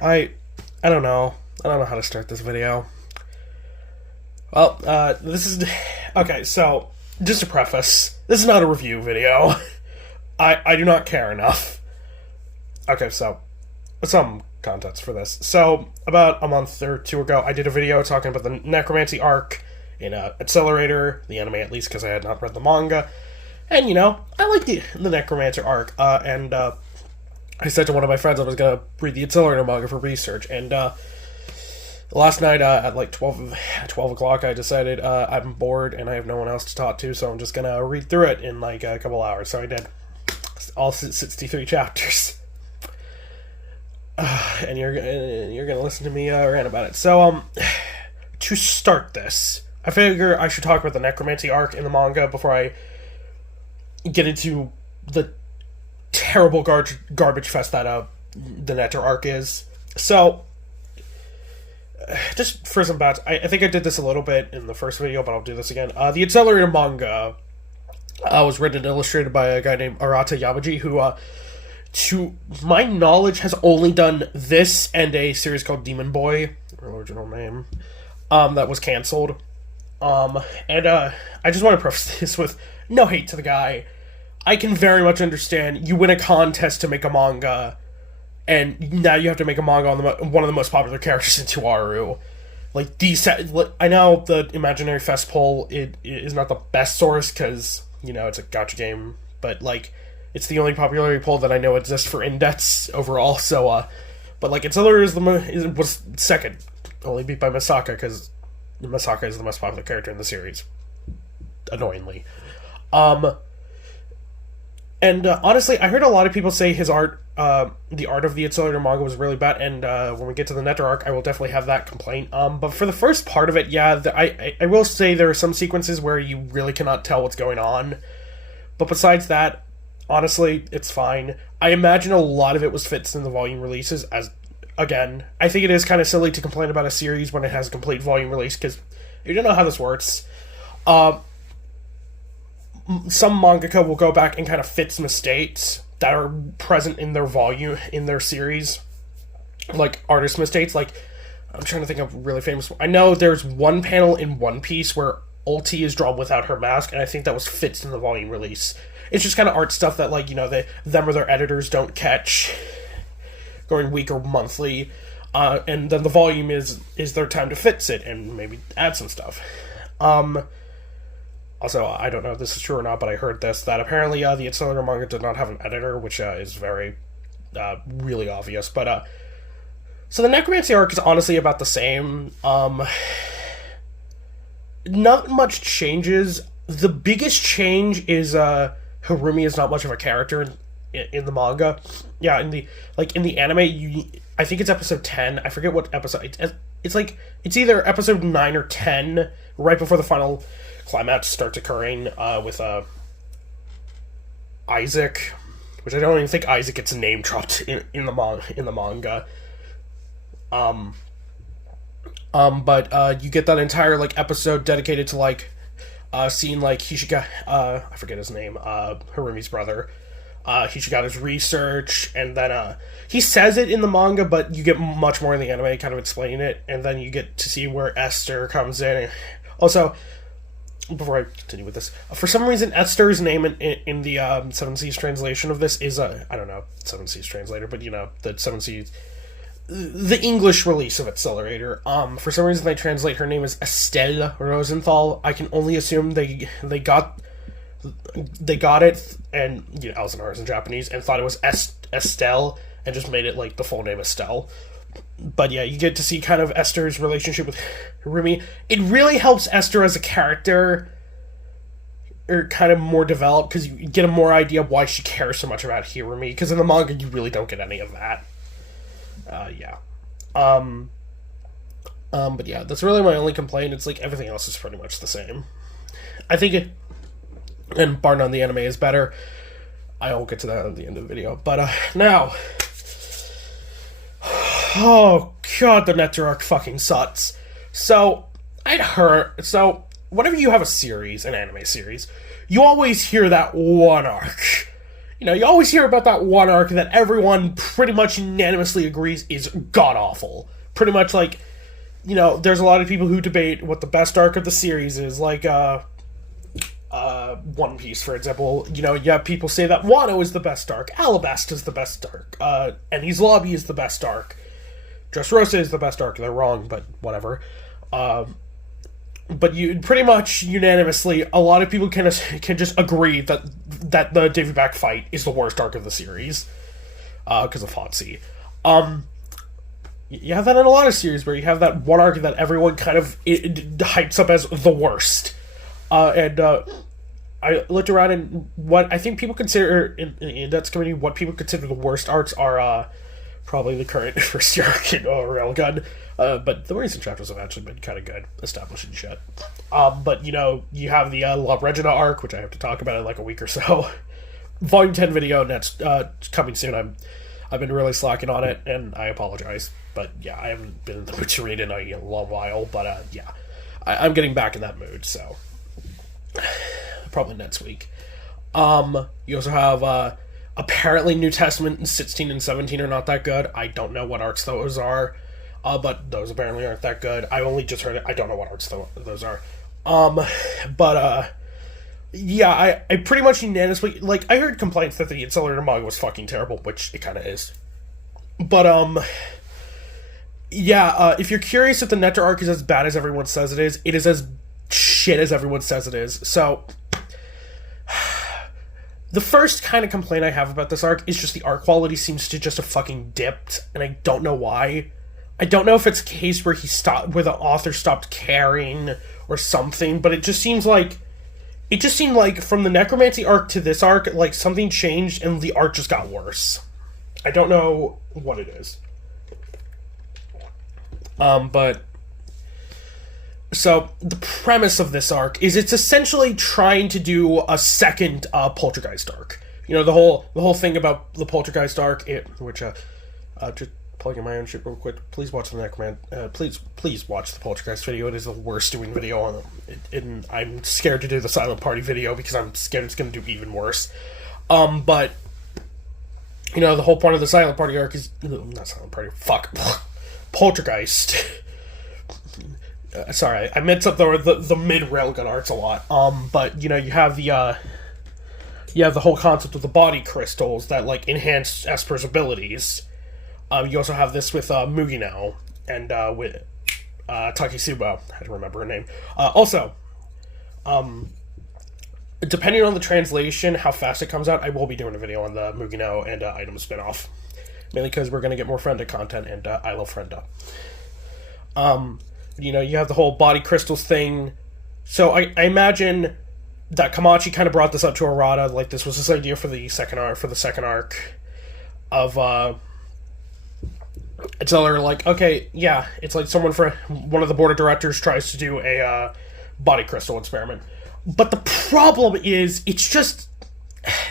I don't know. I don't know how to start this video. Well, this is... Okay, so, just to preface, this is not a review video. I do not care enough. Okay, so, some context for this. So, about a month or two ago, I did a video talking about the Necromancy Arc in Accelerator, the anime at least, because I had not read the manga. And, you know, I like the Necromancer Arc, and I said to one of my friends I was going to read the Accelerator manga for research, and last night at like 12 o'clock I decided I'm bored and I have no one else to talk to, so I'm just going to read through it in like a couple hours. So I did all 63 chapters. And you're going to listen to me rant about it. So, to start this, I figure I should talk about the Necromancy Arc in the manga before I get into the terrible garbage fest that the Nectar Arc is. So, just for some bats, I think I did this a little bit in the first video, but I'll do this again. The Accelerator manga was written and illustrated by a guy named Arata Yabaji, who, to my knowledge, has only done this and a series called Demon Boy, original name, that was cancelled. And I just want to preface this with no hate to the guy. I can very much understand you win a contest to make a manga, and now you have to make a manga on one of the most popular characters in Tuaru. Like, I know the Imaginary Fest poll is not the best source, because, you know, it's a gacha game, but, like, it's the only popularity poll that I know exists for Indets overall, so, but, like, Accelerator was second, only beat by Masaka, because Masaka is the most popular character in the series. Annoyingly. And honestly, I heard a lot of people say his art, the art of the Accelerator manga was really bad, and when we get to the Nectar Arc, I will definitely have that complaint. But for the first part of it, yeah, I will say there are some sequences where you really cannot tell what's going on. But besides that, honestly, it's fine. I imagine a lot of it was fixed in the volume releases, as, again, I think it is kind of silly to complain about a series when it has a complete volume release, because you don't know how this works. Some mangaka will go back and kind of fix mistakes that are present in their volume, in their series. Like, artist mistakes. Like, I'm trying to think of really famous... I know there's one panel in One Piece where Ulti is drawn without her mask, and I think that was fixed in the volume release. It's just kind of art stuff that, like, you know, them or their editors don't catch going week or monthly. And then the volume is their time to fix it and maybe add some stuff. Also, I don't know if this is true or not, but I heard this, that apparently the Accelerator manga did not have an editor, which is very, really obvious. But, so the Necromancy Arc is honestly about the same. Not much changes. The biggest change is, Harumi is not much of a character in the manga. Yeah, in the anime, I think it's episode 10. I forget what episode. It's either episode 9 or 10, right before the final climax starts occurring with Isaac, which I don't even think Isaac gets name dropped in the manga. But you get that entire like episode dedicated to like seeing like Hishiga, I forget his name, Harumi's brother. Hishigata's research, and then he says it in the manga, but you get much more in the anime kind of explaining it, and then you get to see where Esther comes in. Also, before I continue with this, for some reason Esther's name in the Seven Seas translation of this is I don't know, Seven Seas translator, but you know, the Seven Seas, the English release of Accelerator. For some reason they translate her name as Estelle Rosenthal. I can only assume they got it, and you know, Elsinore in Japanese, and thought it was Estelle, and just made it like the full name Estelle. But yeah, you get to see kind of Esther's relationship with Harumi. It really helps Esther as a character, or kind of more developed, because you get a more idea of why she cares so much about Harumi, because in the manga you really don't get any of that. Yeah. But yeah, that's really my only complaint. It's like everything else is pretty much the same. I think it, and bar none, the anime is better. I will get to that at the end of the video. But now, oh god, the Nectar Arc fucking sucks. So I'd heard, so whenever you have a series, an anime series, you always hear that one arc. You know, you always hear about that one arc that everyone pretty much unanimously agrees is god-awful. Pretty much like, you know, there's a lot of people who debate what the best arc of the series is, like, One Piece, for example. You know, you have people say that Wano is the best arc, Alabasta is the best arc, Enies Lobby is the best arc, Dressrosa is the best arc. They're wrong, but whatever. But you pretty much unanimously, a lot of people can just agree that the Davy Back fight is the worst arc of the series, because of Fotsy. You have that in a lot of series where you have that one arc that everyone kind of hypes up as the worst. I looked around, and what I think people consider in that community, what people consider the worst arcs are probably the current first year arc in Railgun. But the recent chapters have actually been kind of good, establishing shit. But, you know, you have the La Regina arc, which I have to talk about in like a week or so. Volume 10 video, and that's coming soon. I've been really slacking on it, and I apologize. But, yeah, I haven't been in the mood to read in a long while. But, yeah, I'm getting back in that mood, so probably next week. You also have, apparently New Testament 16 and 17 are not that good. I don't know what arcs those are. But those apparently aren't that good. I only just heard it. I don't know what arcs those are. Yeah, I pretty much unanimously, like, I heard complaints that the Accelerator manga was fucking terrible, which it kind of is. But, yeah, if you're curious if the Nectar Arc is as bad as everyone says it is as shit as everyone says it is. So, the first kind of complaint I have about this arc is just the art quality seems to just have fucking dipped, and I don't know why. I don't know if it's a case where where the author stopped caring or something, but it just seemed like from the Necromancy arc to this arc, like something changed and the art just got worse. I don't know what it is. But so the premise of this arc is it's essentially trying to do a second Poltergeist arc. You know, the whole thing about the Poltergeist arc, just plugging my own shit real quick. Please watch the Necroman. Please watch the Poltergeist video. It is the worst doing video on it, and I'm scared to do the Silent Party video because I'm scared it's going to do even worse. But you know, the whole point of the Silent Party arc is not Silent Party. Fuck, Poltergeist. Sorry, I mixed up the mid railgun arcs a lot. But you know, you have the whole concept of the body crystals that like enhance Esper's abilities. You also have this with Mugino and with Takisubo. I had to remember her name. Also, depending on the translation, how fast it comes out, I will be doing a video on the Mugino and item spinoff. Mainly because we're going to get more Frenda content, and I love Frenda. You know, you have the whole body crystals thing. So I imagine that Kamachi kind of brought this up to Arata. Like, this was his idea for the second arc of it's all like, okay, yeah, it's like someone for one of the board of directors tries to do a body crystal experiment. But the problem is, it's just,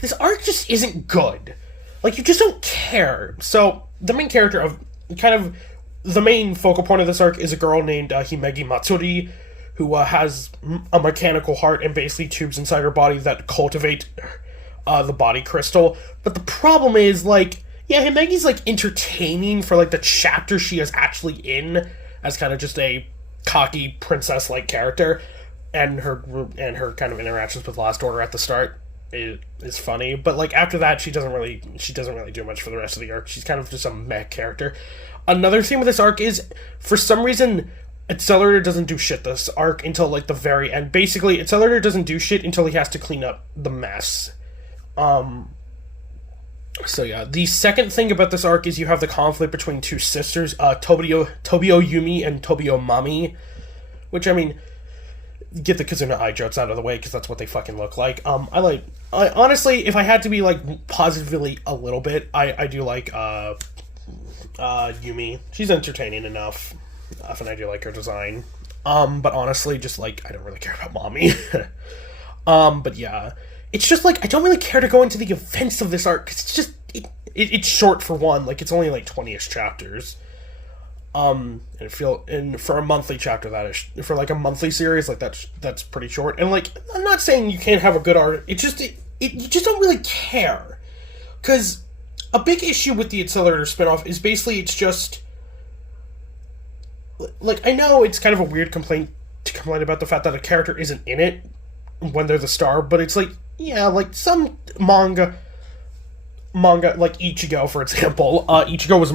this arc just isn't good. Like, you just don't care. So, the main character of, kind of, the main focal point of this arc is a girl named Himegi Matsuri, who has a mechanical heart and basically tubes inside her body that cultivate the body crystal. But the problem is, like, yeah, Himegi's, like, entertaining for, like, the chapter she is actually in as kind of just a cocky princess-like character, and her kind of interactions with Last Order at the start is funny, but, like, after that, she doesn't really do much for the rest of the arc. She's kind of just a meh character. Another thing with this arc is, for some reason, Accelerator doesn't do shit this arc until, like, the very end. Basically, Accelerator doesn't do shit until he has to clean up the mess. So yeah, the second thing about this arc is you have the conflict between two sisters, Tobio Yumi and Tobio Mami, which, I mean, get the Kazuna eye jokes out of the way, because that's what they fucking look like. I honestly, if I had to be, like, positively a little bit, I do like, Yumi. She's entertaining enough, and I do like her design. But honestly, just, like, I don't really care about Mommy. But yeah, it's just, like, I don't really care to go into the events of this arc, because it's just, it's short for one, like, it's only, like, 20-ish chapters. And for a monthly chapter, that is, for like a monthly series, like that's pretty short. And like, I'm not saying you can't have a good art. You just don't really care, because a big issue with the Accelerator spinoff is basically it's just like, I know it's kind of a weird complaint to complain about the fact that a character isn't in it when they're the star, but it's like, yeah, like some manga like Ichigo, for example. Ichigo was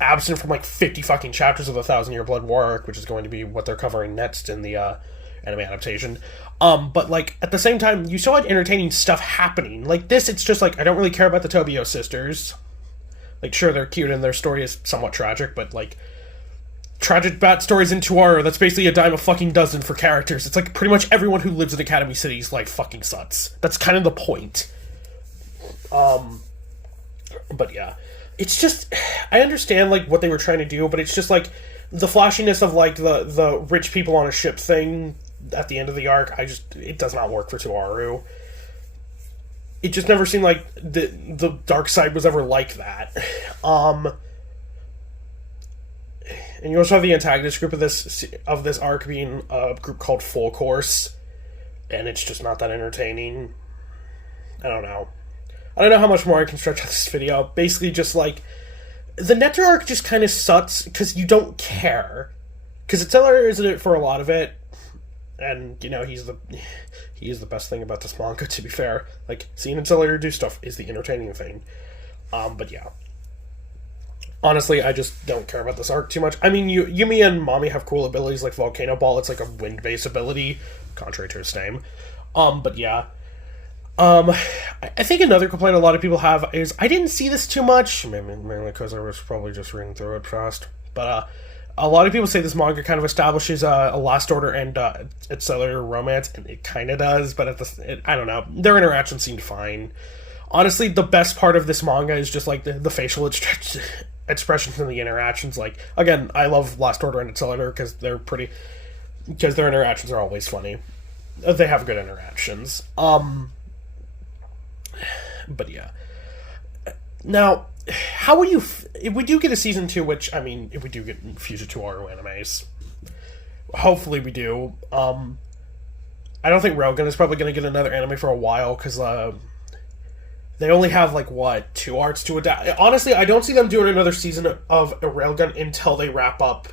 absent from like 50 fucking chapters of the Thousand Year Blood War arc, which is going to be what they're covering next in the anime adaptation. But like at the same time, you still had entertaining stuff happening. Like this, it's just like, I don't really care about the Tobio sisters. Like, sure, they're cute and their story is somewhat tragic, but like, tragic bat stories in Tuara, that's basically a dime a fucking dozen for characters. It's like pretty much everyone who lives in Academy City's life fucking sucks. That's kind of the point. But yeah, it's just, I understand like what they were trying to do, but it's just like the flashiness of like the rich people on a ship thing at the end of the arc. It does not work for Tuaru. It just never seemed like the dark side was ever like that. And you also have the antagonist group of this arc being a group called Full Course, and it's just not that entertaining. I don't know how much more I can stretch out this video. Basically, just like, the Nectar Arc just kind of sucks because you don't care. Because Accelerator is in it for a lot of it, and, you know, he is the best thing about this manga, to be fair. Like, seeing Accelerator do stuff is the entertaining thing. But yeah. Honestly, I just don't care about this arc too much. I mean, Yumi and Mami have cool abilities like Volcano Ball. It's like a wind-based ability, contrary to its name. But yeah. I think another complaint a lot of people have is I didn't see this too much, mainly because I was probably just reading through it fast. But a lot of people say this manga kind of establishes a Last Order and Accelerator romance, and it kind of does. But I don't know, their interactions seemed fine. Honestly, the best part of this manga is just like the facial expressions and the interactions. Like, again, I love Last Order and Accelerator because their interactions are always funny. They have good interactions. But yeah. Now, how would you... if we do get a season 2, which, I mean, if we do get Future 2 Aru animes, hopefully we do. I don't think Railgun is probably going to get another anime for a while, because they only have, like, what, 2 arcs to adapt. Honestly, I don't see them doing another season of Railgun until they wrap up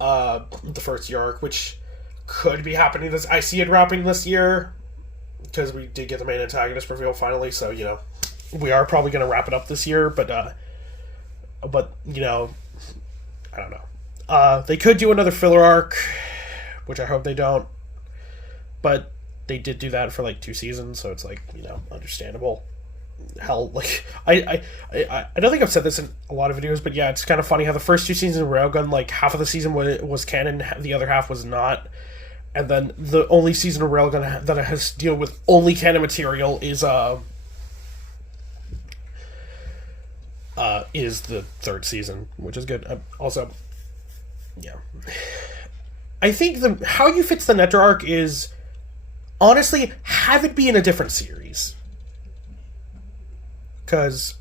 the first year arc, which could be happening this... I see it wrapping this year, because we did get the main antagonist reveal finally, so, you know, we are probably going to wrap it up this year, but, you know, I don't know. They could do another filler arc, which I hope they don't, but they did do that for, like, 2 seasons, so it's, like, you know, understandable. Hell, like, I don't think I've said this in a lot of videos, but yeah, it's kind of funny how the first 2 seasons of Railgun, like, half of the season was canon, the other half was not. And then the only season of Railgun that has to deal with only canon material is the 3rd season, which is good. Also, yeah. I think how you fix the Nectar Arc is, honestly, have it be in a different series. Because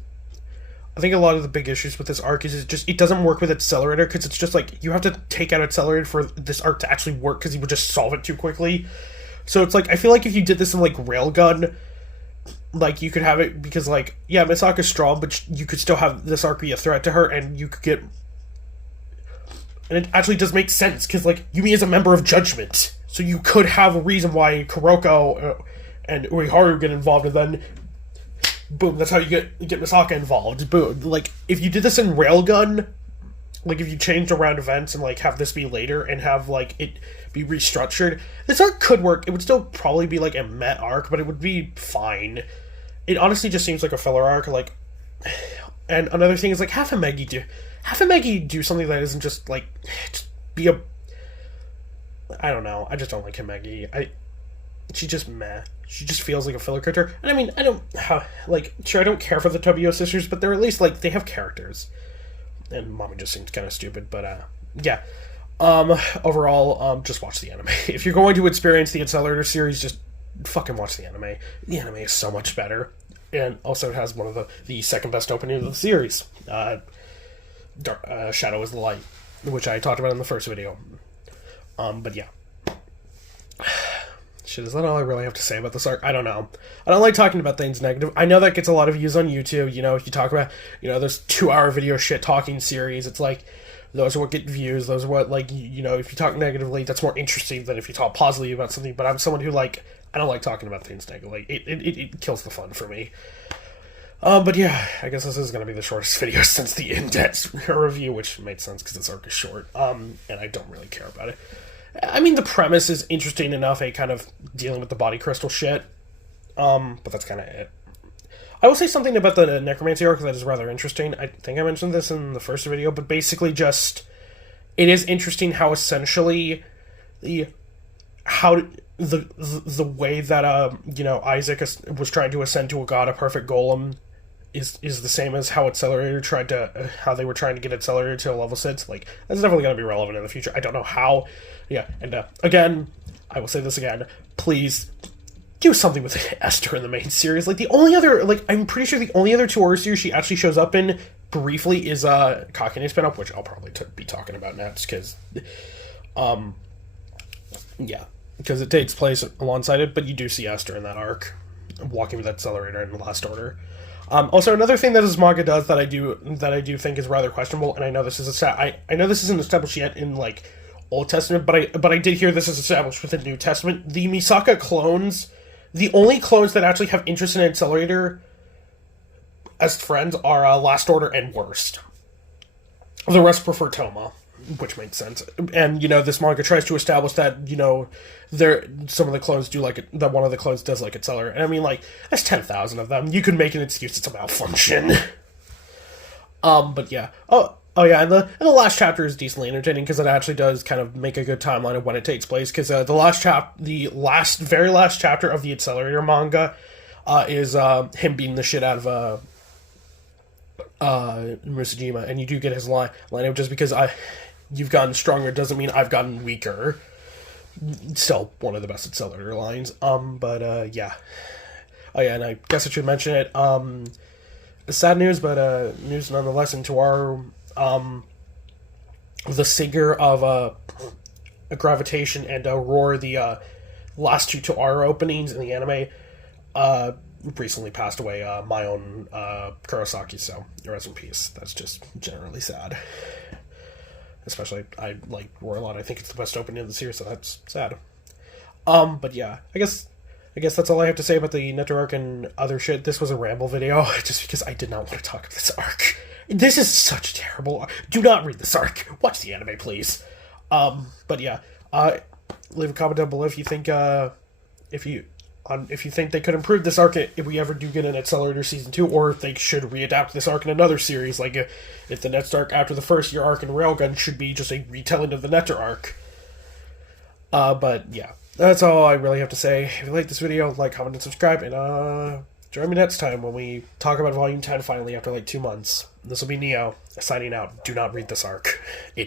I think a lot of the big issues with this arc is it doesn't work with Accelerator, because it's just like, you have to take out Accelerator for this arc to actually work, because he would just solve it too quickly. So it's like, I feel like if you did this in, like, Railgun, like, you could have it, because, like, yeah, Misaka's strong, but you could still have this arc be a threat to her, and you could get... And it actually does make sense, because, like, Yumi is a member of Judgment, so you could have a reason why Kuroko and Ueharu get involved, and then... boom, that's how you get Misaka involved. Boom. Like, if you did this in Railgun, like, if you changed around events and, like, have this be later and have, like, it be restructured, this arc could work. It would still probably be, like, a meh arc, but it would be fine. It honestly just seems like a filler arc, like... And another thing is, like, have Himegi do something that isn't just, like, just be a... I don't know. I just don't like Himegi. She's just meh. She just feels like a filler character. And I mean, I don't... sure, I don't care for the Tobio sisters, but they're at least, like, they have characters. And Mommy just seems kind of stupid, but, yeah. Overall, just watch the anime. If you're going to experience the Accelerator series, just fucking watch the anime. The anime is so much better. And also it has one of the second best opening of the series. Shadow is the Light. which I talked about in the first video. But yeah. Shit, is that all I really have to say about this arc? I don't know. I don't like talking about things negative. I know that gets a lot of views on YouTube. You know, if you talk about, you know, those 2-hour video shit talking series, it's like, those are what get views. Those are what, like, you know, if you talk negatively, that's more interesting than if you talk positively about something. But I'm someone who, like, I don't like talking about things negatively. It kills the fun for me. But yeah, I guess this is going to be the shortest video since the in-depth review, which made sense because this arc is short. And I don't really care about it. I mean, the premise is interesting enough, kind of dealing with the body crystal shit. But that's kind of it. I will say something about the necromancy arc that is rather interesting. I think I mentioned this in the first video, but basically just, it is interesting how essentially the way that you know, Isaac was trying to ascend to a god, a perfect golem, is the same as how Accelerator tried to, how they were trying to get Accelerator to a level 6. Like, that's definitely going to be relevant in the future. I don't know how. Yeah, and again, I will say this again, please do something with Esther in the main series. Like, the only other, like, I'm pretty sure the only other 2 series she actually shows up in briefly is Kakine spin-off, which I'll probably be talking about next, because, yeah, because it takes place alongside it, but you do see Esther in that arc, walking with that Accelerator in the Last Order. Also, another thing that this manga does that I do think is rather questionable, and I know this is I know this isn't established yet in, like, Old Testament, but I did hear this is established within New Testament. The Misaka clones, the only clones that actually have interest in Accelerator as friends are Last Order and Worst. The rest prefer Toma, which makes sense. And, you know, this manga tries to establish that, you know, some of the clones do like it, that one of the clones does like Accelerator. And I mean, like, there's 10,000 of them. You could make an excuse it's a malfunction. But yeah. Oh yeah, and the last chapter is decently entertaining because it actually does kind of make a good timeline of when it takes place. Because the very last chapter of the Accelerator manga is him beating the shit out of Musajima, and you do get his line of just because you've gotten stronger doesn't mean I've gotten weaker. Still one of the best Accelerator lines. But yeah. Oh yeah, and I guess I should mention it. Sad news, but news nonetheless. Into our the singer of Gravitation and Roar, the last two to our openings in the anime, recently passed away. My own Kurosaki, so rest in peace. That's just generally sad. Especially, I like Roar a lot. I think it's the best opening of the series, so that's sad. But yeah, I guess that's all I have to say about the Nectar Arc and other shit. This was a ramble video, just because I did not want to talk about this arc. This is such a terrible arc. Do not read this arc. Watch the anime, please. But yeah, leave a comment down below if you think if you think they could improve this arc if we ever do get an Accelerator Season 2, or if they should readapt this arc in another series, like if the next arc after the first year arc in Railgun should be just a retelling of the Nectar Arc. But yeah, that's all I really have to say. If you like this video, like, comment, and subscribe, and join me next time when we talk about Volume 10 finally after like 2 months. This will be Neo, signing out. Do not read this arc. It is